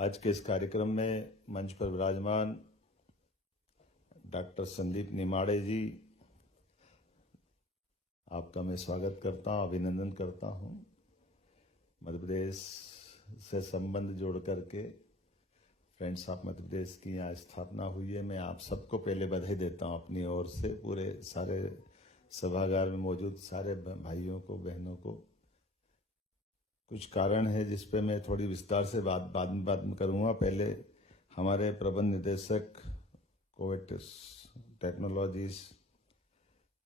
आज के इस कार्यक्रम में मंच पर विराजमान डॉक्टर संदीप निमाड़े जी, आपका मैं स्वागत करता हूं, अभिनंदन करता हूं। मध्य प्रदेश से संबंध जोड़ करके फ्रेंड्स ऑफ मध्य प्रदेश की यहाँ स्थापना हुई है। मैं आप सबको पहले बधाई देता हूं अपनी ओर से, पूरे सारे सभागार में मौजूद सारे भाइयों को, बहनों को। कुछ कारण है जिस पे मैं थोड़ी विस्तार से बाद में करूँगा। पहले हमारे प्रबंध निदेशक कोविड टेक्नोलॉजीज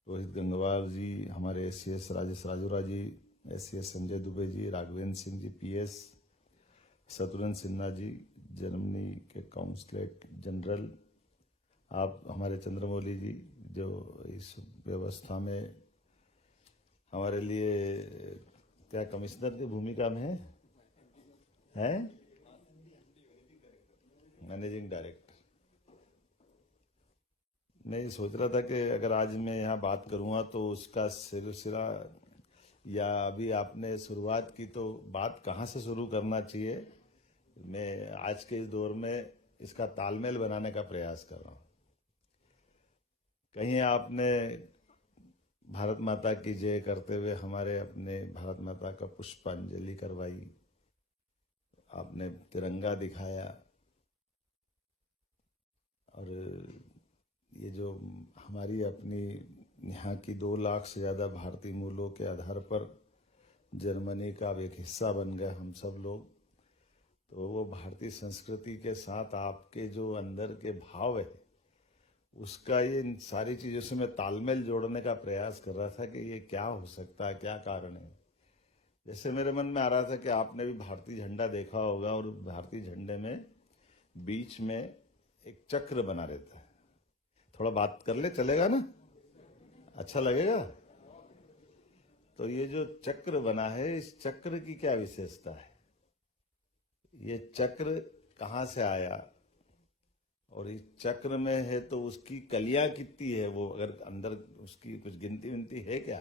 रोहित गंगवार जी, हमारे एससीएस राजेश राजोरा जी, SCS Sanjay Dubey ji, Raghavendra Singh ji PS, Shatrughan Sinha ji Germany के काउंसलेट जनरल, आप हमारे चंद्रमौली जी जो इस व्यवस्था में हमारे लिए क्या कमिश्नर की भूमिका में है? Managing director. मैं ये सोच रहा था कि अगर आज मैं यहाँ बात करूँगा तो उसका सिलसिला या अभी आपने शुरुआत की तो बात कहाँ से शुरू करना चाहिए, मैं आज के इस दौर में इसका तालमेल बनाने का प्रयास कर रहा हूँ। कहीं आपने भारत माता की जय करते हुए हमारे अपने भारत माता का पुष्पांजलि करवाई, आपने तिरंगा दिखाया, और ये जो हमारी अपनी यहाँ की 2 लाख से ज़्यादा भारतीय मूलों के आधार पर जर्मनी का एक हिस्सा बन गए हम सब लोग, तो वो भारतीय संस्कृति के साथ आपके जो अंदर के भाव है उसका ये इन सारी चीज़ों से मैं तालमेल जोड़ने का प्रयास कर रहा था कि ये क्या हो सकता है, क्या कारण है। जैसे मेरे मन में आ रहा था कि आपने भी भारतीय झंडा देखा होगा और भारतीय झंडे में बीच में एक चक्र बना रहता है। थोड़ा बात कर ले, चलेगा ना? अच्छा लगेगा? तो ये जो चक्र बना है, इस चक्र की क्या विशेषता है? ये चक्र कहाँ से आया और इस चक्र में है तो उसकी कलियां कितनी है, वो अगर अंदर उसकी कुछ गिनती विनती है क्या?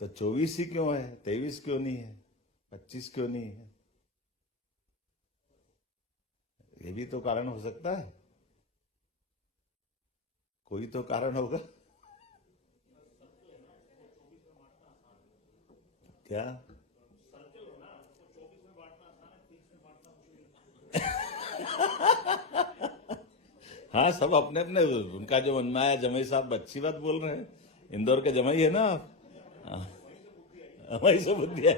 तो 24 ही क्यों है, 23 क्यों नहीं है, 25 क्यों नहीं है? ये भी तो कारण हो सकता है, कोई तो कारण होगा क्या? हाँ, सब अपने अपने उनका जो मन में आया। जमाई साहब अच्छी बात बोल रहे हैं, इंदौर के जमाई है ना आप? हाँ, हमारी सब बुद्धि है।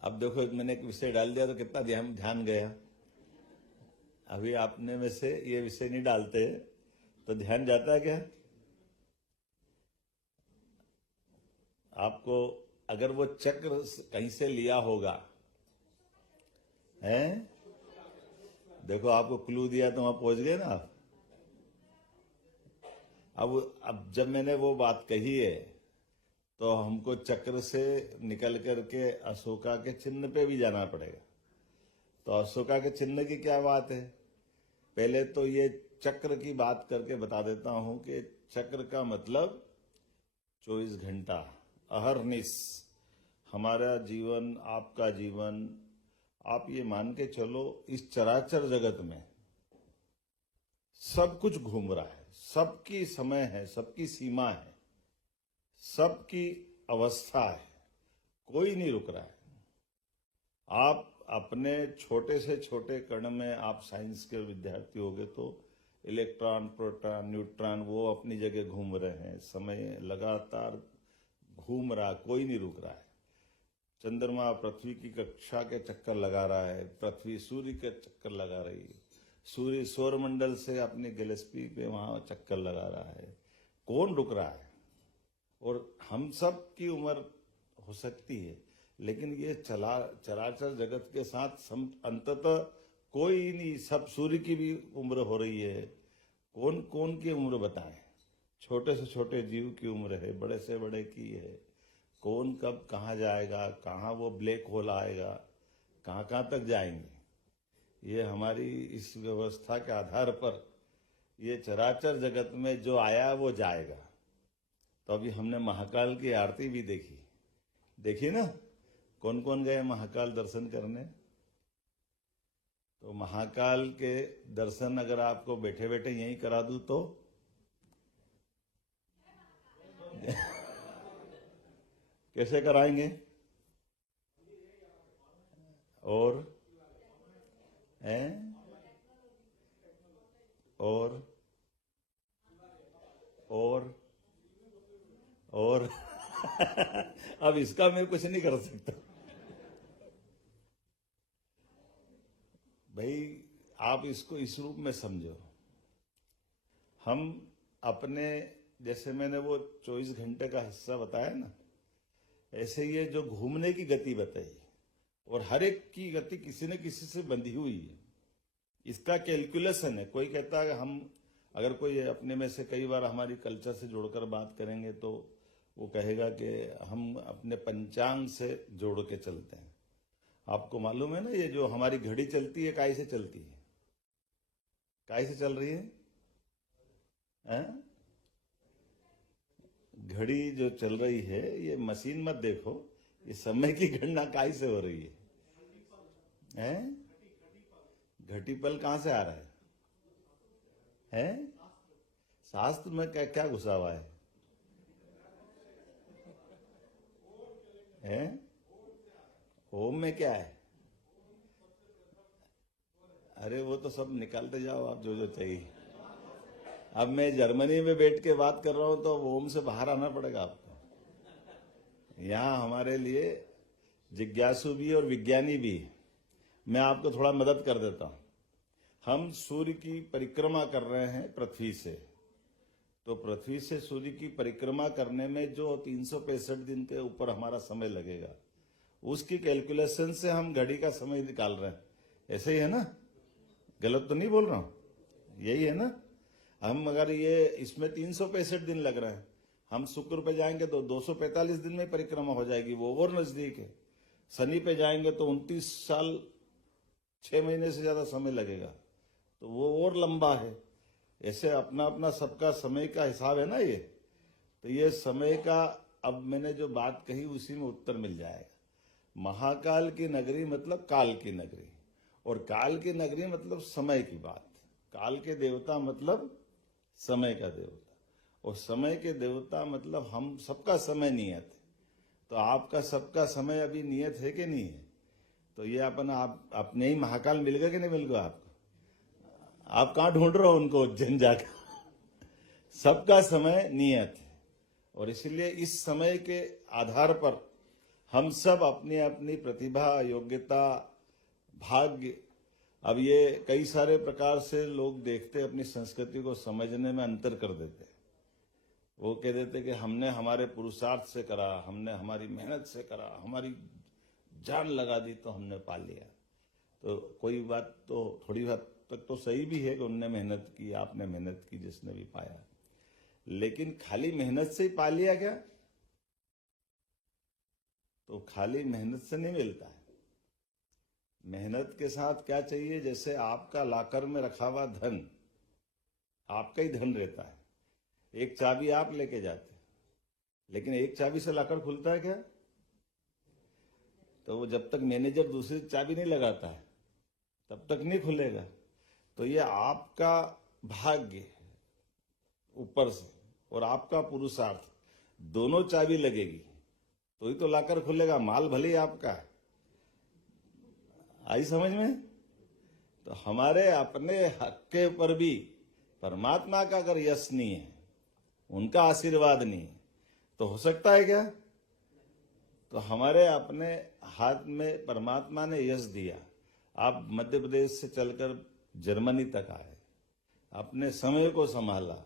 अब देखो, मैंने एक विषय डाल दिया तो कितना ध्यान गया। अभी आपने में से ये विषय नहीं डालते तो ध्यान जाता है क्या? आपको अगर वो चक्र कहीं से लिया होगा, है? देखो, आपको क्लू दिया तो वहां पहुंच गए ना आप। अब जब मैंने वो बात कही है तो हमको चक्र से निकल करके अशोका के चिन्ह पे भी जाना पड़ेगा। तो अशोका के चिन्ह की क्या बात है? पहले तो ये चक्र की बात करके बता देता हूं कि चक्र का मतलब 24 घंटा, अहरनिश हमारा जीवन, आपका जीवन, आप ये मान के चलो इस चराचर जगत में सब कुछ घूम रहा है, सबकी समय है, सबकी सीमा है, सबकी अवस्था है, कोई नहीं रुक रहा है। आप अपने छोटे से छोटे कण में, आप साइंस के विद्यार्थी होंगे तो इलेक्ट्रॉन, प्रोटॉन, न्यूट्रॉन वो अपनी जगह घूम रहे हैं, समय लगातार घूम रहा, कोई नहीं रुक रहा है। चंद्रमा पृथ्वी की कक्षा के चक्कर लगा रहा है, पृथ्वी सूर्य के चक्कर लगा रही है, सूर्य सौरमंडल से अपने गैलेक्सी पे वहां चक्कर लगा रहा है, कौन रुक रहा है? और हम सब की उम्र हो सकती है, लेकिन ये चराचर जगत के साथ अंततः कोई नहीं, सब सूर्य की भी उम्र हो रही है। कौन कौन की उम्र बताएं? छोटे से छोटे जीव की उम्र है, बड़े से बड़े की है। कौन कब कहाँ जाएगा, कहाँ वो ब्लैक होल आएगा, कहाँ कहाँ तक जाएंगे, ये हमारी इस व्यवस्था के आधार पर ये चराचर जगत में जो आया वो जाएगा। तो अभी हमने महाकाल की आरती भी देखी ना, कौन कौन गए महाकाल दर्शन करने। तो महाकाल के दर्शन अगर आपको बैठे बैठे यहीं करा दूं तो कैसे कराएंगे? और हैं और अब इसका मैं कुछ नहीं कर सकता भाई, आप इसको इस रूप में समझो। हम अपने, जैसे मैंने वो 24 घंटे का हिस्सा बताया ना, ऐसे ये जो घूमने की गति बताई, और हर एक की गति किसी न किसी से बंधी हुई है। इसका कैलकुलेशन है। कोई कहता है हम, अगर कोई अपने में से कई बार हमारी कल्चर से जोड़कर बात करेंगे तो वो कहेगा कि हम अपने पंचांग से जोड़ के चलते हैं। आपको मालूम है ना, ये जो हमारी घड़ी चलती है काहे से चलती है? काहे से चल रही है? घड़ी जो चल रही है, ये मशीन मत देखो, ये समय की गणना काहे से हो रही है? घटीपल कहां से आ रहा है? शास्त्र में क्या क्या घुसा हुआ है? ओम में क्या है? अरे वो तो सब निकालते जाओ आप, जो जो चाहिए। अब मैं जर्मनी में बैठ के बात कर रहा हूं तो ओम से बाहर आना पड़ेगा आपको। यहाँ हमारे लिए जिज्ञासु भी और विज्ञानी भी। मैं आपको थोड़ा मदद कर देता हूं। हम सूर्य की परिक्रमा कर रहे हैं पृथ्वी से, तो पृथ्वी से सूर्य की परिक्रमा करने में जो 365 दिन के ऊपर हमारा समय लगेगा, उसकी कैलकुलेशन से हम घड़ी का समय निकाल रहे हैं। ऐसे ही है ना? गलत तो नहीं बोल रहा हूं? यही है ना? हम अगर ये इसमें 365 दिन लग रहे हैं, हम शुक्र पे जाएंगे तो 245 दिन में परिक्रमा हो जाएगी, वो और नजदीक है। शनि पे जाएंगे तो 29 साल 6 महीने से ज्यादा समय लगेगा, तो वो और लंबा है। ऐसे अपना अपना सबका समय का हिसाब है ना ये। तो ये समय का, अब मैंने जो बात कही उसी में उत्तर मिल जाएगा। महाकाल की नगरी मतलब काल की नगरी, और काल की नगरी मतलब समय की बात। काल के देवता मतलब समय का देवता, और समय के देवता मतलब हम सबका समय नियत है। तो आपका सबका समय अभी नियत है कि नहीं है? तो ये अपन आप अपने ही महाकाल मिल गए कि नहीं मिल गया आपको? आप कहां ढूंढ रहे हो उनको? उज्जैन जाकर। सबका समय नियत है, और इसलिए इस समय के आधार पर हम सब अपनी अपनी प्रतिभा, योग्यता, भाग्य, अब ये कई सारे प्रकार से लोग देखते, अपनी संस्कृति को समझने में अंतर कर देते। वो कह देते कि हमने हमारे पुरुषार्थ से करा, हमने हमारी मेहनत से करा, हमारी जान लगा दी तो हमने पा लिया। तो कोई बात तो थोड़ी बात तक तो सही भी है कि उनने मेहनत की, आपने मेहनत की, जिसने भी पाया। लेकिन खाली मेहनत से ही पा लिया क्या? तो खाली मेहनत से नहीं मिलता है। मेहनत के साथ क्या चाहिए? जैसे आपका लाकर में रखा हुआ धन आपका ही धन रहता है। एक चाबी आप लेके जाते, लेकिन एक चाबी से लाकर खुलता है क्या? तो वो जब तक मैनेजर दूसरी चाबी नहीं लगाता है तब तक नहीं खुलेगा। तो ये आपका भाग्य ऊपर से और आपका पुरुषार्थ, दोनों चाबी लगेगी तो ही तो लाकर खुलेगा। माल भले ही आपका है। आई समझ में? तो हमारे अपने हक के ऊपर भी परमात्मा का अगर यश नहीं है, उनका आशीर्वाद नहीं है, तो हो सकता है क्या? तो हमारे अपने हाथ में परमात्मा ने यश दिया। आप मध्य प्रदेश से चलकर जर्मनी तक आए, अपने समय को संभाला,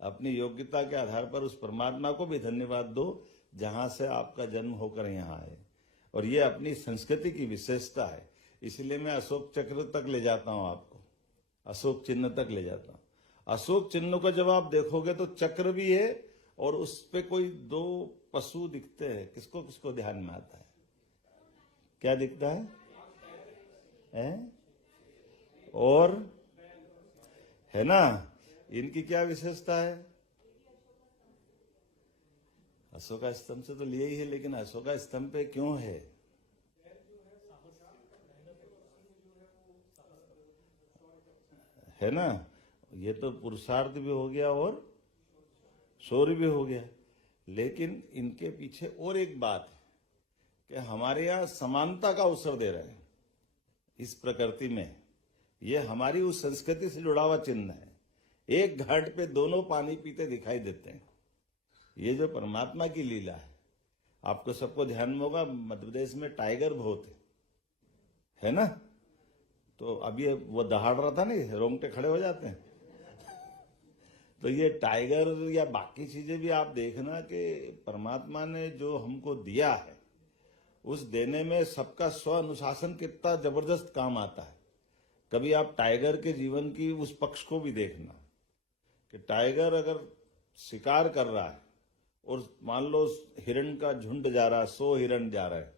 अपनी योग्यता के आधार पर उस परमात्मा को भी धन्यवाद दो जहां से आपका जन्म होकर यहाँ आए। और ये अपनी संस्कृति की विशेषता है। इसलिए मैं अशोक चक्र तक ले जाता हूं आपको, अशोक चिन्ह तक ले जाता हूं। अशोक चिन्ह को जब आप देखोगे तो चक्र भी है और उस पे कोई दो पशु दिखते हैं। किसको किसको ध्यान में आता है? क्या दिखता है? और है ना, इनकी क्या विशेषता है? अशोका स्तंभ से तो लिए ही है, लेकिन अशोका स्तंभ पे क्यों है? है ना, ये तो पुरुषार्थ भी हो गया और शौर्य भी हो गया। लेकिन इनके पीछे और एक बात है कि हमारे यहाँ समानता का अवसर दे रहे हैं इस प्रकृति में। ये हमारी उस संस्कृति से जुड़ा हुआ चिन्ह है। एक घाट पे दोनों पानी पीते दिखाई देते हैं। ये जो परमात्मा की लीला है, आपको सबको ध्यान में होगा, मध्य प्रदेश में टाइगर बहुत है ना। तो अब ये वो दहाड़ रहा था नहीं, रोंगटे खड़े हो जाते हैं। तो ये टाइगर या बाकी चीजें भी आप देखना कि परमात्मा ने जो हमको दिया है, उस देने में सबका स्व अनुशासन कितना जबरदस्त काम आता है। कभी आप टाइगर के जीवन की उस पक्ष को भी देखना कि टाइगर अगर शिकार कर रहा है और मान लो हिरण का झुंड जा रहा है, 100 हिरण जा रहे हैं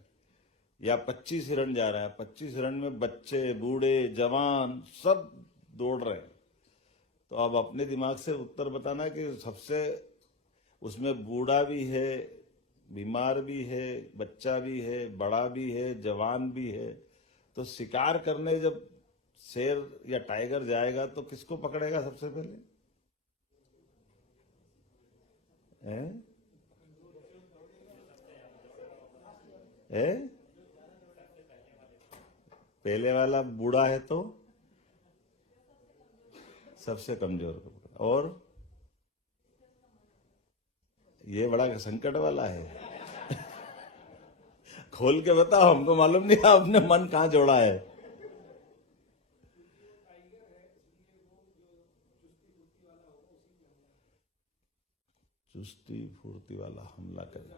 या 25 हिरण जा रहा है, 25 हिरण में बच्चे, बूढ़े, जवान सब दौड़ रहे हैं, तो अब अपने दिमाग से उत्तर बताना कि सबसे उसमें बूढ़ा भी है, बीमार भी है, बच्चा भी है, बड़ा भी है, जवान भी है। तो शिकार करने जब शेर या टाइगर जाएगा तो किसको पकड़ेगा सबसे पहले? पहले वाला बूढ़ा है तो सबसे कमजोर को पकड़ा। और ये बड़ा संकट वाला है। खोल के बताओ, हमको मालूम नहीं आपने मन कहां जोड़ा है। चुस्ती फुर्ती वाला हमला करे।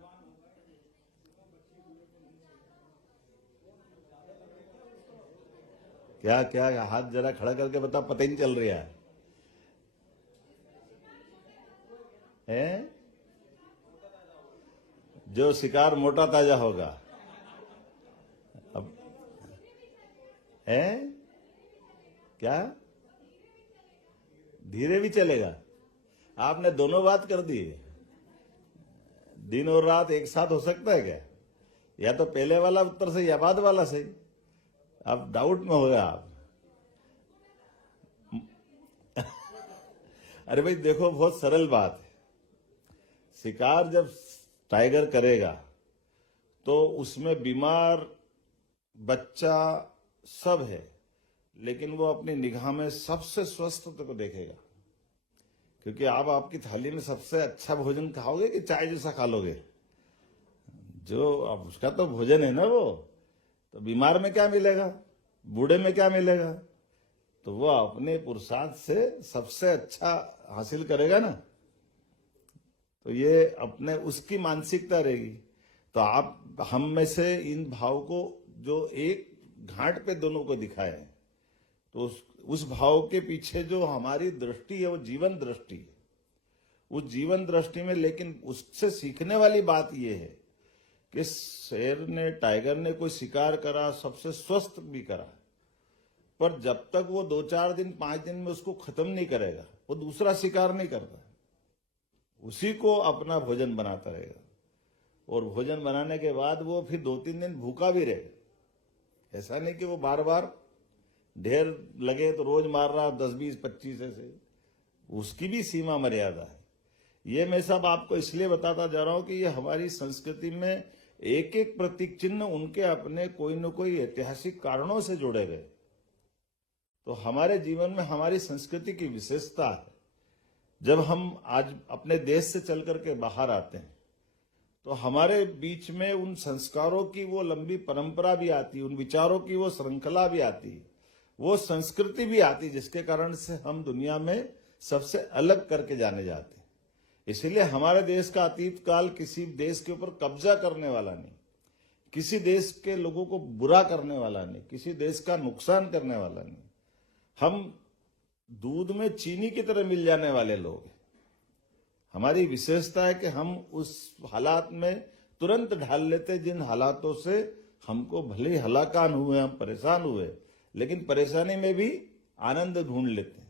क्या क्या हाथ जरा खड़ा करके बता, पता ही नहीं चल रहा है? जो शिकार मोटा ताजा होगा। अब है क्या? धीरे भी चलेगा? आपने दोनों बात कर दी। दिन और रात एक साथ हो सकता है क्या? या तो पहले वाला उत्तर सही या बाद वाला सही? अब डाउट में होगा आप। अरे भाई देखो, बहुत सरल बात है। शिकार जब टाइगर करेगा तो उसमें बीमार, बच्चा सब है, लेकिन वो अपनी निगाह में सबसे स्वस्थ को देखेगा। क्योंकि आप आपकी थाली में सबसे अच्छा भोजन खाओगे कि चाय जैसा खा लोगे? जो अब उसका तो भोजन है ना वो। तो बीमार में क्या मिलेगा, बूढ़े में क्या मिलेगा? तो वो अपने पुरुषार्थ से सबसे अच्छा हासिल करेगा ना। तो ये अपने उसकी मानसिकता रहेगी। तो आप हम में से इन भाव को जो एक घाट पे दोनों को दिखाए, तो उस भाव के पीछे जो हमारी दृष्टि है वो जीवन दृष्टि है। उस जीवन दृष्टि में लेकिन उससे सीखने वाली बात यह है कि शेर ने, टाइगर ने कोई शिकार करा, सबसे स्वस्थ भी करा, पर जब तक वो 2-4 दिन 5 दिन में उसको खत्म नहीं करेगा, वो दूसरा शिकार नहीं करता, उसी को अपना भोजन बनाता रहेगा। और भोजन बनाने के बाद वो फिर 2-3 दिन भूखा भी रहेगा। ऐसा नहीं कि वो बार बार ढेर लगे तो रोज मार रहा 10, 20, 25 ऐसे। उसकी भी सीमा मर्यादा है। ये मैं सब आपको इसलिए बताता जा रहा हूं कि ये हमारी संस्कृति में एक एक प्रतीक चिन्ह उनके अपने कोई न कोई ऐतिहासिक कारणों से जोड़े गए। तो हमारे जीवन में हमारी संस्कृति की विशेषता है। जब हम आज अपने देश से चल करके बाहर आते हैं तो हमारे बीच में उन संस्कारों की वो लंबी परंपरा भी आती है, उन विचारों की वो श्रृंखला भी आती है, वो संस्कृति भी आती है, जिसके कारण से हम दुनिया में सबसे अलग करके जाने जाते हैं। इसीलिए हमारे देश का अतीत काल किसी देश के ऊपर कब्जा करने वाला नहीं, किसी देश के लोगों को बुरा करने वाला नहीं, किसी देश का नुकसान करने वाला नहीं। हम दूध में चीनी की तरह मिल जाने वाले लोग हैं। हमारी विशेषता है कि हम उस हालात में तुरंत ढाल लेते, जिन हालातों से हमको भले ही हलाकान हुए, हम परेशान हुए, लेकिन परेशानी में भी आनंद ढूंढ लेते हैं।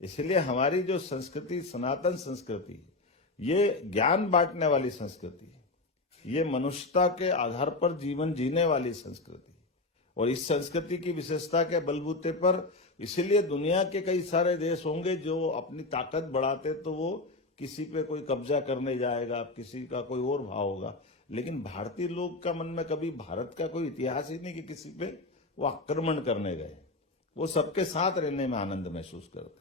इसलिए हमारी जो संस्कृति, सनातन संस्कृति, ये ज्ञान बांटने वाली संस्कृति है, ये मनुष्यता के आधार पर जीवन जीने वाली संस्कृति, और इस संस्कृति की विशेषता के बलबूते पर इसीलिए दुनिया के कई सारे देश होंगे जो अपनी ताकत बढ़ाते तो वो किसी पे कोई कब्जा करने जाएगा, किसी का कोई और भाव होगा, लेकिन भारतीय लोग का मन में कभी भारत का कोई इतिहास ही नहीं कि किसी पे वो आक्रमण करने गए। वो सबके साथ रहने में आनंद महसूस करते हैं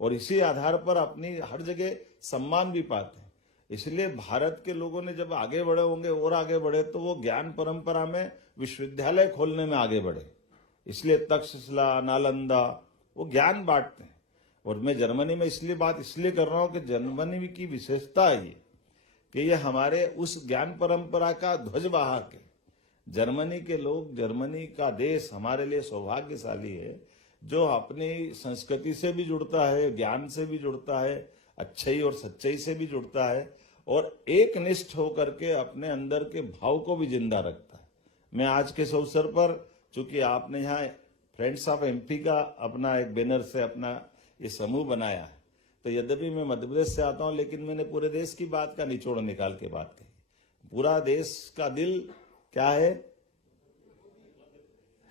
और इसी आधार पर अपनी हर जगह सम्मान भी पाते हैं। इसलिए भारत के लोगों ने जब आगे बढ़े होंगे और आगे बढ़े तो वो ज्ञान परंपरा में विश्वविद्यालय खोलने में आगे बढ़े। इसलिए तक्षशिला, नालंदा, वो ज्ञान बांटते हैं। और मैं जर्मनी में इसलिए बात इसलिए कर रहा हूं कि जर्मनी की विशेषता है ये कि ये हमारे उस ज्ञान परंपरा का ध्वजवाहक है। जर्मनी के लोग, जर्मनी का देश हमारे लिए सौभाग्यशाली है जो अपनी संस्कृति से भी जुड़ता है, ज्ञान से भी जुड़ता है, अच्छाई और सच्चाई से भी जुड़ता है और एक निष्ठ होकर के अपने अंदर के भाव को भी जिंदा रखता है। मैं आज के इस अवसर पर, चूंकि आपने यहाँ फ्रेंड्स ऑफ एमपी का अपना एक बैनर से अपना ये समूह बनाया है, तो यद्यपि मैं मध्य प्रदेश से आता हूं लेकिन मैंने पूरे देश की बात का निचोड़ निकाल के बात कही। पूरा देश का दिल क्या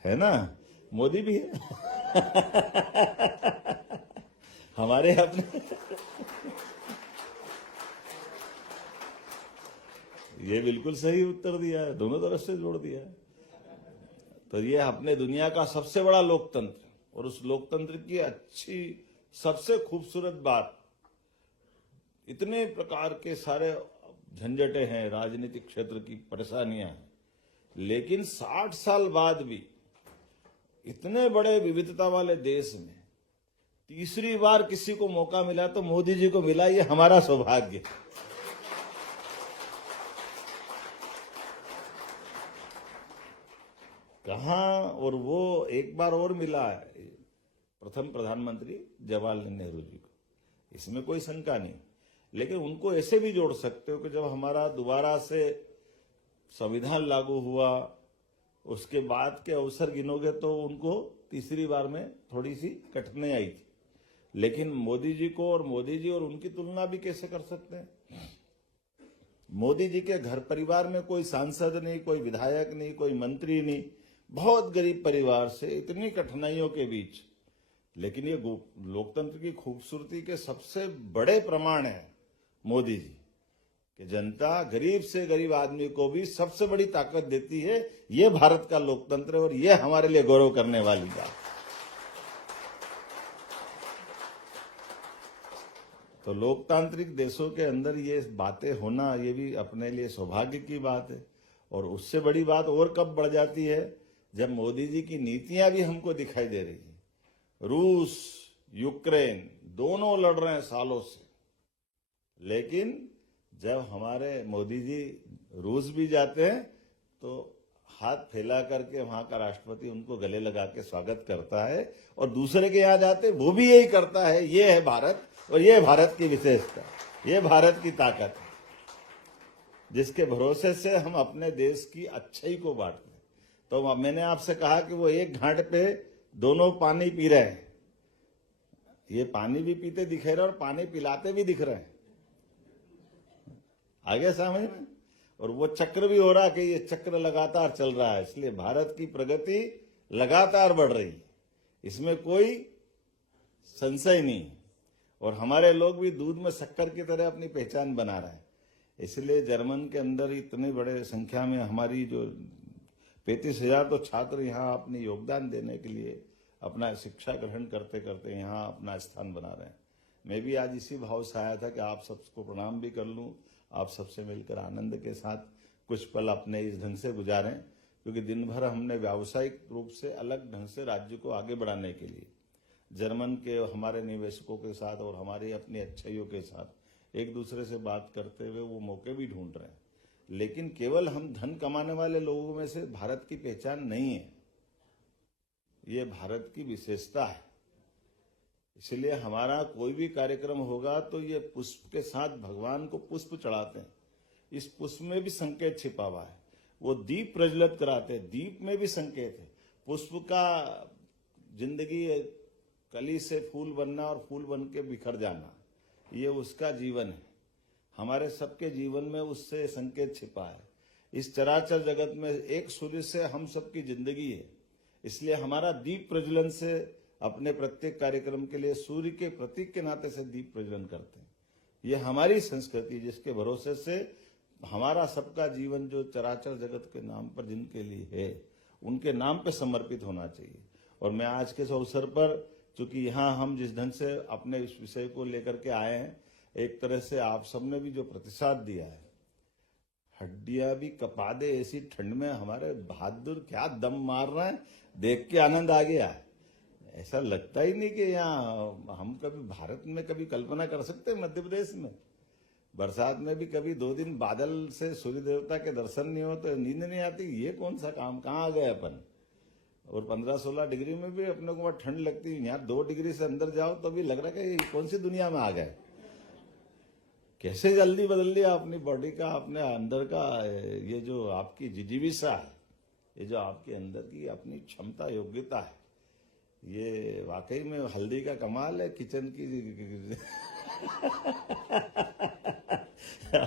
है ना? मोदी भी है हमारे अपने ये बिल्कुल सही उत्तर दिया है, दोनों तरफ से जोड़ दिया है। तो ये अपने दुनिया का सबसे बड़ा लोकतंत्र, और उस लोकतंत्र की अच्छी सबसे खूबसूरत बात, इतने प्रकार के सारे झंझटें हैं, राजनीतिक क्षेत्र की परेशानियां हैं, लेकिन 60 साल बाद भी इतने बड़े विविधता वाले देश में तीसरी बार किसी को मौका मिला तो मोदी जी को मिला। ये हमारा सौभाग्य। कहाँ, और वो एक बार और मिला है प्रथम प्रधानमंत्री जवाहरलाल नेहरू जी को, इसमें कोई शंका नहीं। लेकिन उनको ऐसे भी जोड़ सकते हो कि जब हमारा दोबारा से संविधान लागू हुआ उसके बाद के अवसर गिनोगे तो उनको तीसरी बार में थोड़ी सी कठिनाई आई थी, लेकिन मोदी जी को और मोदी जी और उनकी तुलना भी कैसे कर सकते हैं? मोदी जी के घर परिवार में कोई सांसद नहीं, कोई विधायक नहीं, कोई मंत्री नहीं, बहुत गरीब परिवार से, इतनी कठिनाइयों के बीच, लेकिन ये लोकतंत्र की खूबसूरती के सबसे बड़े प्रमाण है मोदी जी कि जनता गरीब से गरीब आदमी को भी सबसे बड़ी ताकत देती है। ये भारत का लोकतंत्र है और ये हमारे लिए गौरव करने वाली बात। तो लोकतांत्रिक देशों के अंदर ये बातें होना, ये भी अपने लिए सौभाग्य की बात है। और उससे बड़ी बात और कब बढ़ जाती है जब मोदी जी की नीतियां भी हमको दिखाई दे रही है। रूस, यूक्रेन दोनों लड़ रहे हैं सालों से, लेकिन जब हमारे मोदी जी रूस भी जाते हैं तो हाथ फैला करके वहां का राष्ट्रपति उनको गले लगा के स्वागत करता है, और दूसरे के यहाँ जाते वो भी यही करता है। ये है भारत, और ये भारत की विशेषता, ये भारत की ताकत है जिसके भरोसे से हम अपने देश की अच्छाई को बांटते हैं। तो मैंने आपसे कहा कि वो एक घाट पे दोनों पानी पी रहे हैं, ये पानी भी पीते दिख रहे और पानी पिलाते भी दिख रहे हैं, आगे समझ में। और वो चक्र भी हो रहा कि ये चक्र लगातार चल रहा है, इसलिए भारत की प्रगति लगातार बढ़ रही है, इसमें कोई संशय नहीं। और हमारे लोग भी दूध में शक्कर की तरह अपनी पहचान बना रहे हैं। इसलिए जर्मन के अंदर इतनी बड़े संख्या में हमारी जो 35,000 तो छात्र यहाँ अपने योगदान देने के लिए अपना शिक्षा ग्रहण करते करते यहाँ अपना स्थान बना रहे हैं। मैं भी आज इसी भाव से आया था कि आप सबको प्रणाम भी कर लूँ, आप सबसे मिलकर आनंद के साथ कुछ पल अपने इस ढंग से गुजारें, क्योंकि दिन भर हमने व्यावसायिक रूप से अलग ढंग से राज्य को आगे बढ़ाने के लिए जर्मन के हमारे निवेशकों के साथ और हमारी अपनी अच्छाइयों के साथ एक दूसरे से बात करते हुए वो मौके भी ढूंढ रहे हैं। लेकिन केवल हम धन कमाने वाले लोगों में से भारत की पहचान नहीं है, ये भारत की विशेषता है। इसलिए हमारा कोई भी कार्यक्रम होगा तो ये पुष्प के साथ भगवान को पुष्प चढ़ाते हैं। इस पुष्प में भी संकेत छिपा हुआ है। वो दीप प्रज्वलित कराते हैं, दीप में भी संकेत है। पुष्प का जिंदगी कली से फूल बनना और फूल बन के बिखर जाना, ये उसका जीवन है। हमारे सबके जीवन में उससे संकेत छिपा है। इस चराचर जगत में एक सूर्य से हम सबकी जिंदगी है, इसलिए हमारा दीप प्रज्वलन से अपने प्रत्येक कार्यक्रम के लिए सूर्य के प्रतीक के नाते से दीप प्रज्वलन करते हैं। ये हमारी संस्कृति, जिसके भरोसे से हमारा सबका जीवन जो चराचर जगत के नाम पर जिनके लिए है, उनके नाम पे समर्पित होना चाहिए। और मैं आज के इस अवसर पर, चूंकि यहाँ हम जिस ढंग से अपने इस विषय को लेकर के आए हैं, एक तरह से आप सबने भी जो प्रतिसाद दिया है, हड्डियां भी कपा दे ऐसी ठंड में हमारे बहादुर क्या दम मार रहे हैं, देख के आनंद आ गया। ऐसा लगता ही नहीं कि यहाँ हम कभी भारत में कभी कल्पना कर सकते हैं। मध्य प्रदेश में बरसात में भी कभी 2 दिन बादल से सूर्य देवता के दर्शन नहीं हो तो नींद नहीं आती। ये कौन सा काम, कहाँ आ गए अपन। और 15-16 डिग्री में भी अपने को वहां ठंड लगती है, यहाँ 2 डिग्री से अंदर जाओ तो भी लग रहा है कि कौन सी दुनिया में आ गए। कैसे जल्दी बदल लिया अपनी बॉडी का, अपने अंदर का ये जो आपकी जिजीविसा है, ये जो आपके अंदर की अपनी क्षमता योग्यता है, ये वाकई में हल्दी का कमाल है। किचन की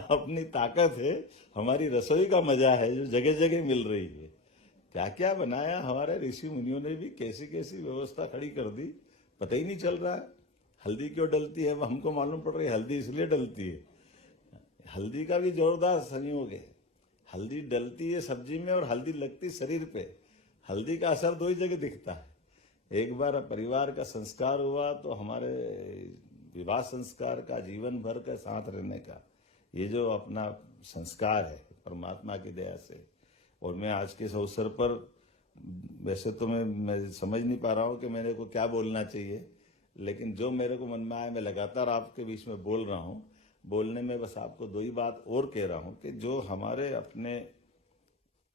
अपनी ताकत है, हमारी रसोई का मजा है जो जगह जगह मिल रही है। क्या क्या बनाया हमारे ऋषि मुनियों ने भी, कैसी कैसी व्यवस्था खड़ी कर दी, पता ही नहीं चल रहा है। हल्दी क्यों डलती है हमको मालूम पड़ रही है, हल्दी इसलिए डलती है। हल्दी का भी जोरदार संयोग है। हल्दी डलती है सब्जी में और हल्दी लगती शरीर पे। हल्दी का असर 2 ही जगह दिखता है। एक बार परिवार का संस्कार हुआ तो हमारे विवाह संस्कार का, जीवन भर का साथ रहने का ये जो अपना संस्कार है परमात्मा की दया से। और मैं आज के इस अवसर पर, वैसे तो मैं समझ नहीं पा रहा हूँ कि मेरे को क्या बोलना चाहिए, लेकिन जो मेरे को मन में आया मैं लगातार आपके बीच में बोल रहा हूँ। बोलने में बस आपको 2 ही बात और कह रहा हूँ कि जो हमारे अपने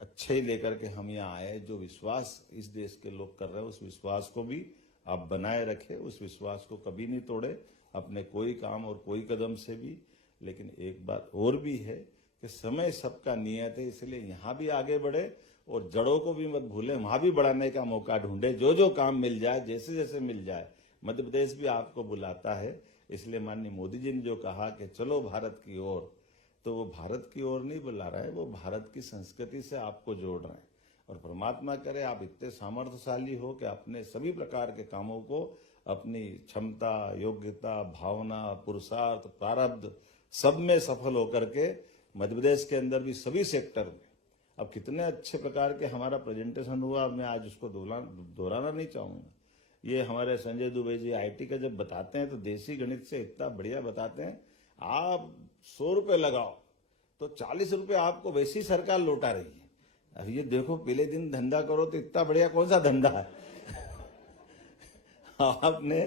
अच्छे लेकर के हम यहाँ आए, जो विश्वास इस देश के लोग कर रहे हैं, उस विश्वास को भी आप बनाए रखें। उस विश्वास को कभी नहीं तोड़े अपने कोई काम और कोई कदम से भी। लेकिन एक बात और भी है कि समय सबका नियत है, इसलिए यहाँ भी आगे बढ़े और जड़ों को भी मत भूलें, वहां भी बढ़ाने का मौका ढूंढे। जो जो काम मिल जाए, जैसे जैसे मिल जाए, मध्य प्रदेश भी आपको बुलाता है। इसलिए माननीय मोदी जी ने जो कहा कि चलो भारत की ओर, तो वो भारत की ओर नहीं बुला रहा है, वो भारत की संस्कृति से आपको जोड़ रहे हैं। और परमात्मा करे आप इतने सामर्थ्यशाली हो कि अपने सभी प्रकार के कामों को अपनी क्षमता, योग्यता, भावना, पुरुषार्थ, प्रारब्ध सब में सफल होकर के मध्य प्रदेश के अंदर भी सभी सेक्टर में अब कितने अच्छे प्रकार के हमारा प्रेजेंटेशन हुआ। मैं आज उसको दोहराना नहीं चाहूंगा। ये हमारे संजय दुबे जी आईटी का जब बताते हैं तो देसी गणित से इतना बढ़िया बताते हैं। आप 100 रुपए लगाओ तो 40 रुपए आपको वैसी सरकार लौटा रही है। अब ये देखो, पहले दिन धंधा करो तो इतना बढ़िया कौन सा धंधा है। आपने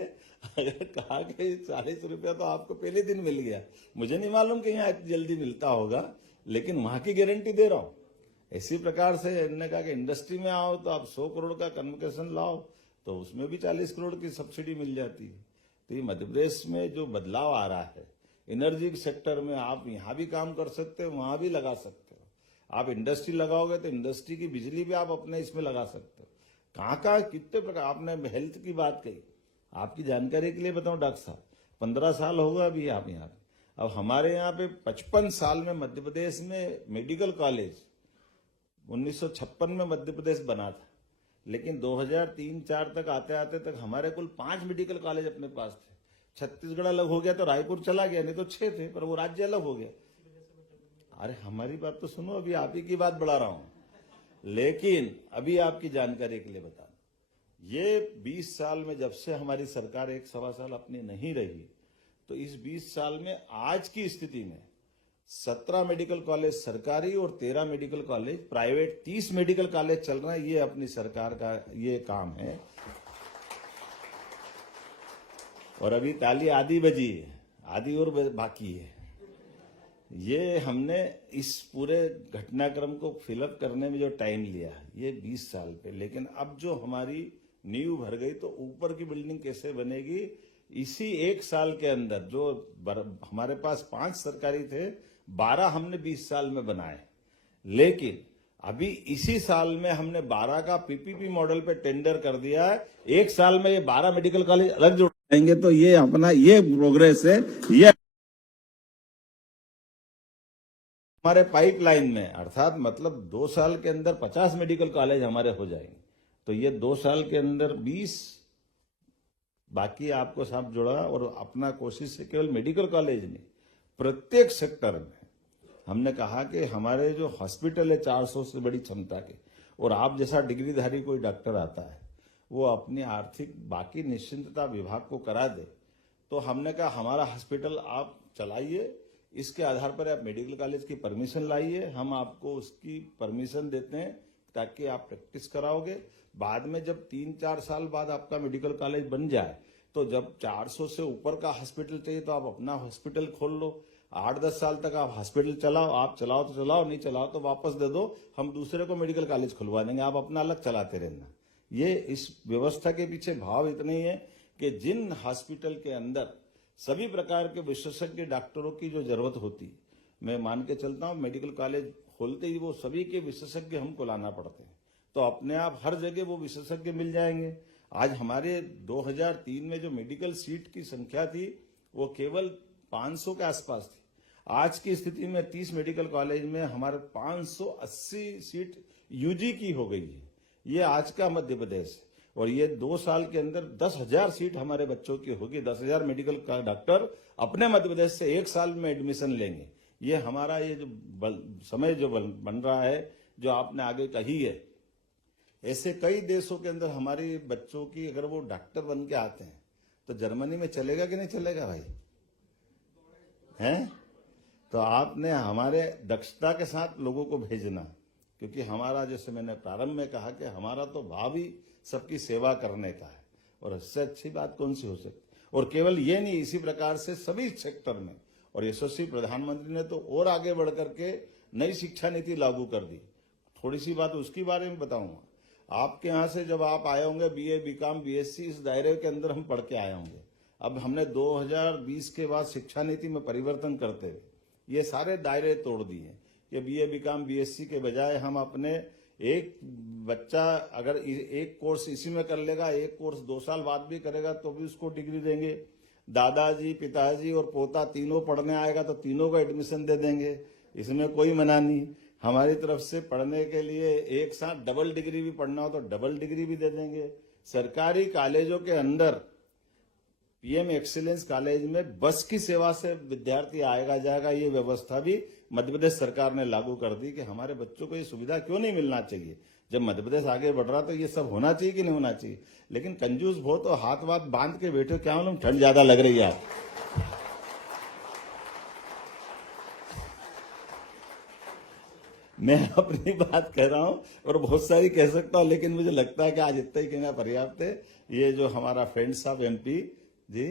अगर कहा कि 40 रुपया तो आपको पहले दिन मिल गया, मुझे नहीं मालूम कि यहाँ जल्दी मिलता होगा, लेकिन वहां की गारंटी दे रहा हूं। इसी प्रकार से इन्होंने कहा कि इंडस्ट्री में आओ तो आप 100 करोड़ का कन्वोकेशन लाओ तो उसमें भी 40 करोड़ की सब्सिडी मिल जाती है। तो ये मध्य प्रदेश में जो बदलाव आ रहा है एनर्जी सेक्टर में, आप यहाँ भी काम कर सकते हो, वहां भी लगा सकते हो। आप इंडस्ट्री लगाओगे तो इंडस्ट्री की बिजली भी आप अपने इसमें लगा सकते हो। कहाँ कितने प्रकार। आपने हेल्थ की बात कही, आपकी जानकारी के लिए बताऊं डॉक्टर साहब, 15 साल हो गया अभी आप यहाँ पे। अब हमारे यहाँ पे 55 साल में मध्य प्रदेश में मेडिकल कॉलेज 1956 में मध्य प्रदेश बना था, लेकिन 2003-4 तक आते आते तक हमारे कुल 5 मेडिकल कॉलेज अपने पास थे। छत्तीसगढ़ अलग हो गया तो रायपुर चला गया, नहीं तो 6 थे, पर वो राज्य अलग हो गया। अरे हमारी बात तो सुनो, अभी आप ही की बात बढ़ा रहा हूं। लेकिन अभी आपकी जानकारी के लिए बता, ये 20 साल में जब से हमारी सरकार 1-1.25 साल अपनी नहीं रही, तो इस 20 साल में आज की स्थिति में 17 मेडिकल कॉलेज सरकारी और 13 medical college private, 30 medical college चल रहे हैं। ये अपनी सरकार का ये काम है। और अभी ताली आधी बजी है, आधी और बाकी है। ये हमने इस पूरे घटनाक्रम को फिलअप करने में जो टाइम लिया, ये 20 साल पे। लेकिन अब जो हमारी नींव भर गई तो ऊपर की बिल्डिंग कैसे बनेगी, इसी 1 साल के अंदर जो हमारे पास 5 सरकारी थे, 12 हमने 20 साल में बनाए। लेकिन अभी इसी साल में हमने 12 का पीपीपी मॉडल पे टेंडर कर दिया है। एक साल में ये 12 मेडिकल कॉलेज अलग जुड़ाएंगे, तो ये अपना ये प्रोग्रेस है। ये हमारे पाइपलाइन में, अर्थात मतलब 2 साल के अंदर 50 मेडिकल कॉलेज हमारे हो जाएंगे। तो ये 2 साल के अंदर 20, बाकी आपको सब जुड़ा। और अपना कोशिश है केवल मेडिकल कॉलेज नहीं, प्रत्येक सेक्टर में हमने कहा कि हमारे जो हॉस्पिटल है 400 से बड़ी क्षमता के, और आप जैसा डिग्रीधारी कोई डॉक्टर आता है वो अपनी आर्थिक बाकी निश्चिंतता विभाग को करा दे, तो हमने कहा हमारा हॉस्पिटल आप चलाइए, इसके आधार पर आप मेडिकल कॉलेज की परमिशन लाइए, हम आपको उसकी परमिशन देते हैं ताकि आप प्रैक्टिस कराओगे। बाद में जब 3-4 साल बाद आपका मेडिकल कॉलेज बन जाए, तो जब 400 से ऊपर का हॉस्पिटल चाहिए तो आप अपना हॉस्पिटल खोल लो। 8-10 साल तक आप हॉस्पिटल चलाओ, आप चलाओ तो चलाओ, नहीं चलाओ तो वापस दे दो, हम दूसरे को मेडिकल कॉलेज खुलवा देंगे, आप अपना अलग चलाते रहना। ये इस व्यवस्था के पीछे भाव इतना ही है कि जिन हॉस्पिटल के अंदर सभी प्रकार के विशेषज्ञ डॉक्टरों की जो जरूरत होती, मैं मान के चलता हूँ मेडिकल कॉलेज खोलते ही वो सभी के विशेषज्ञ हमको लाना पड़ते हैं, तो अपने आप हर जगह वो विशेषज्ञ मिल जाएंगे। आज हमारे 2003 में जो मेडिकल सीट की संख्या थी वो केवल 500 के आसपास थी। आज की स्थिति में 30 मेडिकल कॉलेज में हमारे 580 सीट यूजी की हो गई है। ये आज का मध्य प्रदेश है। और ये 2 साल के अंदर 10,000 सीट हमारे बच्चों की होगी। 10,000 मेडिकल का डॉक्टर अपने मध्य प्रदेश से 1 साल में एडमिशन लेंगे। ये हमारा ये जो समय जो बन रहा है, जो आपने आगे कही है, ऐसे कई देशों के अंदर हमारे बच्चों की अगर वो डॉक्टर बन के आते हैं तो जर्मनी में चलेगा कि नहीं चलेगा भाई? हैं? तो आपने हमारे दक्षता के साथ लोगों को भेजना, क्योंकि हमारा, जैसे मैंने प्रारंभ में कहा कि हमारा तो भाव ही सबकी सेवा करने का है, और इससे अच्छी बात कौन सी हो सकती। और केवल ये नहीं, इसी प्रकार से सभी सेक्टर में, और यशस्वी प्रधानमंत्री ने तो और आगे बढ़ करके नई शिक्षा नीति लागू कर दी। थोड़ी सी बात उसकी बारे में बताऊंगा। आपके यहाँ से जब आप आए होंगे बीए, बीकॉम, बीएससी, इस दायरे के अंदर हम पढ़ के आए होंगे। अब हमने 2020 के बाद शिक्षा नीति में परिवर्तन करते हुए ये सारे दायरे तोड़ दिए कि बीए, बीकॉम, बीएससी के बजाय हम अपने एक बच्चा अगर एक कोर्स इसी में कर लेगा, एक कोर्स 2 साल बाद भी करेगा तो भी उसको डिग्री देंगे। दादाजी, पिताजी और पोता तीनों पढ़ने आएगा तो तीनों को एडमिशन दे देंगे, इसमें कोई मना नहीं। हमारी तरफ से पढ़ने के लिए एक साथ डबल डिग्री भी पढ़ना हो तो डबल डिग्री भी दे देंगे। सरकारी कॉलेजों के अंदर पीएम एक्सीलेंस कॉलेज में बस की सेवा से विद्यार्थी आएगा जाएगा, ये व्यवस्था भी मध्य प्रदेश सरकार ने लागू कर दी कि हमारे बच्चों को ये सुविधा क्यों नहीं मिलना चाहिए। जब मध्य प्रदेश आगे बढ़ रहा तो ये सब होना चाहिए कि नहीं होना चाहिए। लेकिन कंजूस बहुत तो हाथ वाथ बांध के बैठे, क्या मालूम ठंड ज्यादा लग रही है। मैं अपनी बात कह रहा हूं और बहुत सारी कह सकता हूं, लेकिन मुझे लगता है कि आज इतना ही कहना पर्याप्त है। ये जो हमारा फ्रेंड साहब एमपी जी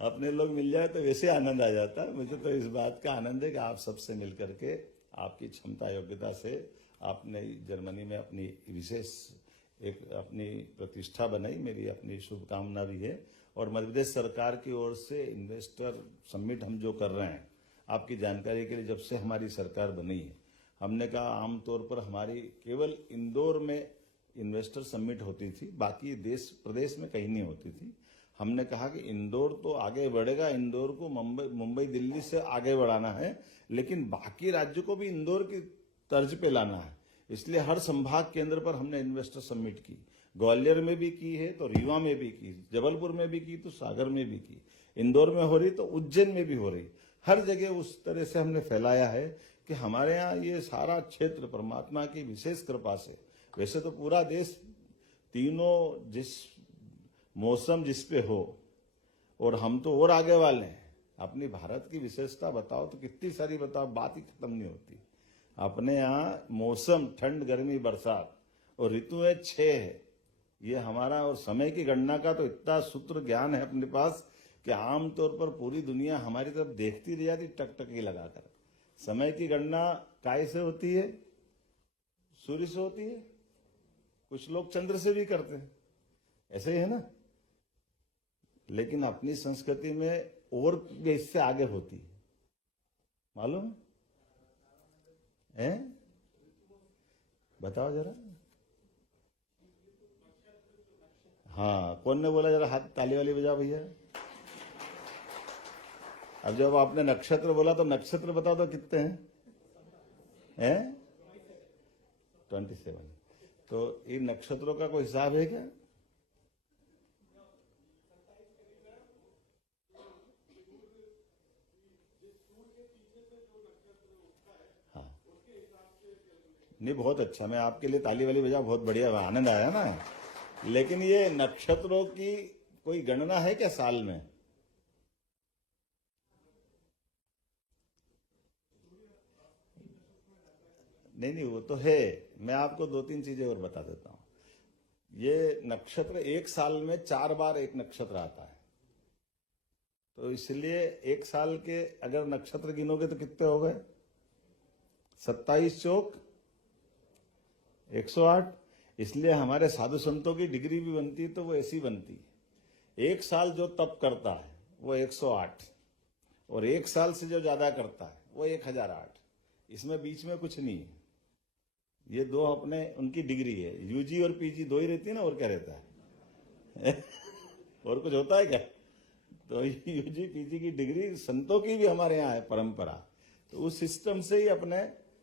अपने लोग मिल जाए तो वैसे आनंद आ जाता है। मुझे तो इस बात का आनंद है कि आप सबसे मिलकर के आपकी क्षमता योग्यता से आपने जर्मनी में अपनी विशेष एक अपनी प्रतिष्ठा बनाई। मेरी अपनी शुभकामना भी है। और मध्य प्रदेश सरकार की ओर से इन्वेस्टर समिट हम जो कर रहे हैं, आपकी जानकारी के लिए, जब से हमारी सरकार बनी है हमने कहा आमतौर पर हमारी केवल इंदौर में इन्वेस्टर समिट होती थी, बाकी देश प्रदेश में कहीं नहीं होती थी। हमने कहा कि इंदौर तो आगे बढ़ेगा, इंदौर को मुंबई दिल्ली से आगे बढ़ाना है, लेकिन बाकी राज्यों को भी इंदौर की तर्ज पे लाना है। इसलिए हर संभाग केंद्र पर हमने इन्वेस्टर समिट की। ग्वालियर में भी की है तो रीवा में भी की, जबलपुर में भी की तो सागर में भी की, इंदौर में हो रही तो उज्जैन में भी हो रही। हर जगह उस तरह से हमने फैलाया है कि हमारे यहाँ ये सारा क्षेत्र परमात्मा की विशेष कृपा से, वैसे तो पूरा देश तीनों जिस मौसम जिस पे हो, और हम तो और आगे वाले हैं। अपनी भारत की विशेषता बताओ तो कितनी सारी बताओ, बात ही खत्म नहीं होती। अपने यहाँ मौसम ठंड, गर्मी, बरसात और ऋतुएं 6 है, ये हमारा। और समय की गणना का तो इतना सूत्र ज्ञान है अपने पास कि आमतौर पर पूरी दुनिया हमारी तरफ देखती रह जाती टकटकी लगाकर। समय की गणना काय से होती है? सूर्य से होती है, कुछ लोग चंद्र से भी करते हैं, ऐसे ही है ना। लेकिन अपनी संस्कृति में और इससे आगे होती है। मालूम है? बताओ जरा। हाँ, कौन ने बोला? जरा हाथ ताली वाली बजाओ भैया। अब जब आपने नक्षत्र बोला तो नक्षत्र बताओ तो कितने हैं? 27। तो इन नक्षत्रों का कोई हिसाब है क्या? हाँ, नहीं, बहुत अच्छा। मैं आपके लिए ताली वाली बजा, बहुत बढ़िया, आनंद आया ना। लेकिन ये नक्षत्रों की कोई गणना है क्या साल में? नहीं नहीं, वो तो है। मैं आपको 2-3 चीजें और बता देता हूं। ये नक्षत्र एक साल में 4 बार एक नक्षत्र आता है। तो इसलिए एक साल के अगर नक्षत्र गिनोगे तो कितने हो गए? 27 चौक 108। इसलिए हमारे साधु संतों की डिग्री भी बनती है तो वो ऐसी बनती है। एक साल जो तप करता है वो 108, और एक साल से जो ज्यादा करता है वो 1008। इसमें बीच में कुछ नहीं है। ये दो अपने उनकी डिग्री है। यूजी और पीजी दो ही रहती है ना, और क्या रहता है? और कुछ होता है क्या? तो यूजी पीजी की डिग्री संतों की भी हमारे यहाँ है परंपरा। तो उस सिस्टम से ही अपने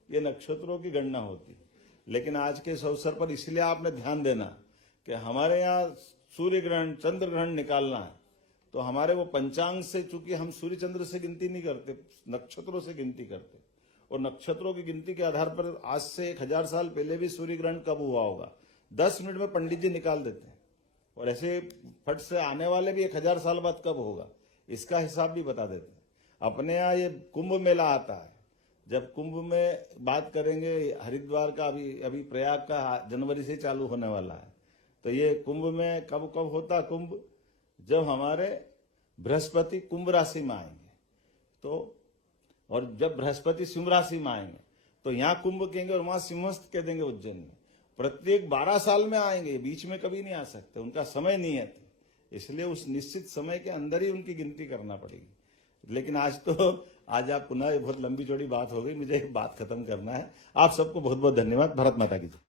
ये नक्षत्रों की गणना होती है। लेकिन आज के इस अवसर पर इसलिए आपने ध्यान देना कि हमारे यहाँ सूर्य ग्रहण चंद्र ग्रहण निकालना है, तो हमारे वो पंचांग से, चूंकि हम सूर्य चंद्र से गिनती नहीं करते, नक्षत्रों से गिनती करते। और नक्षत्रों की गिनती के आधार पर आज से 1000 साल पहले भी सूर्य ग्रहण कब हुआ होगा 10 मिनट में पंडित जी निकाल देते हैं। और ऐसे फट से आने वाले भी 1000 साल बाद कब होगा इसका हिसाब भी बता देते हैं। अपने यहाँ ये कुंभ मेला आता है। जब कुंभ में बात करेंगे, हरिद्वार का अभी प्रयाग का जनवरी से चालू होने वाला है। तो ये कुंभ में कब कब होता कुंभ? जब हमारे बृहस्पति कुंभ राशि में आएंगे, तो और जब बृहस्पति सिंह राशि में आएंगे तो यहाँ कुंभ कहेंगे और वहां सिंहस्थ कह देंगे उज्जैन में। प्रत्येक 12 साल में आएंगे, बीच में कभी नहीं आ सकते, उनका समय नहीं है। इसलिए उस निश्चित समय के अंदर ही उनकी गिनती करना पड़ेगी। लेकिन आज आप पुनः, बहुत लंबी चौड़ी बात हो गई, मुझे एक बात खत्म करना है। आप सबको बहुत बहुत धन्यवाद। भारत माता की जय।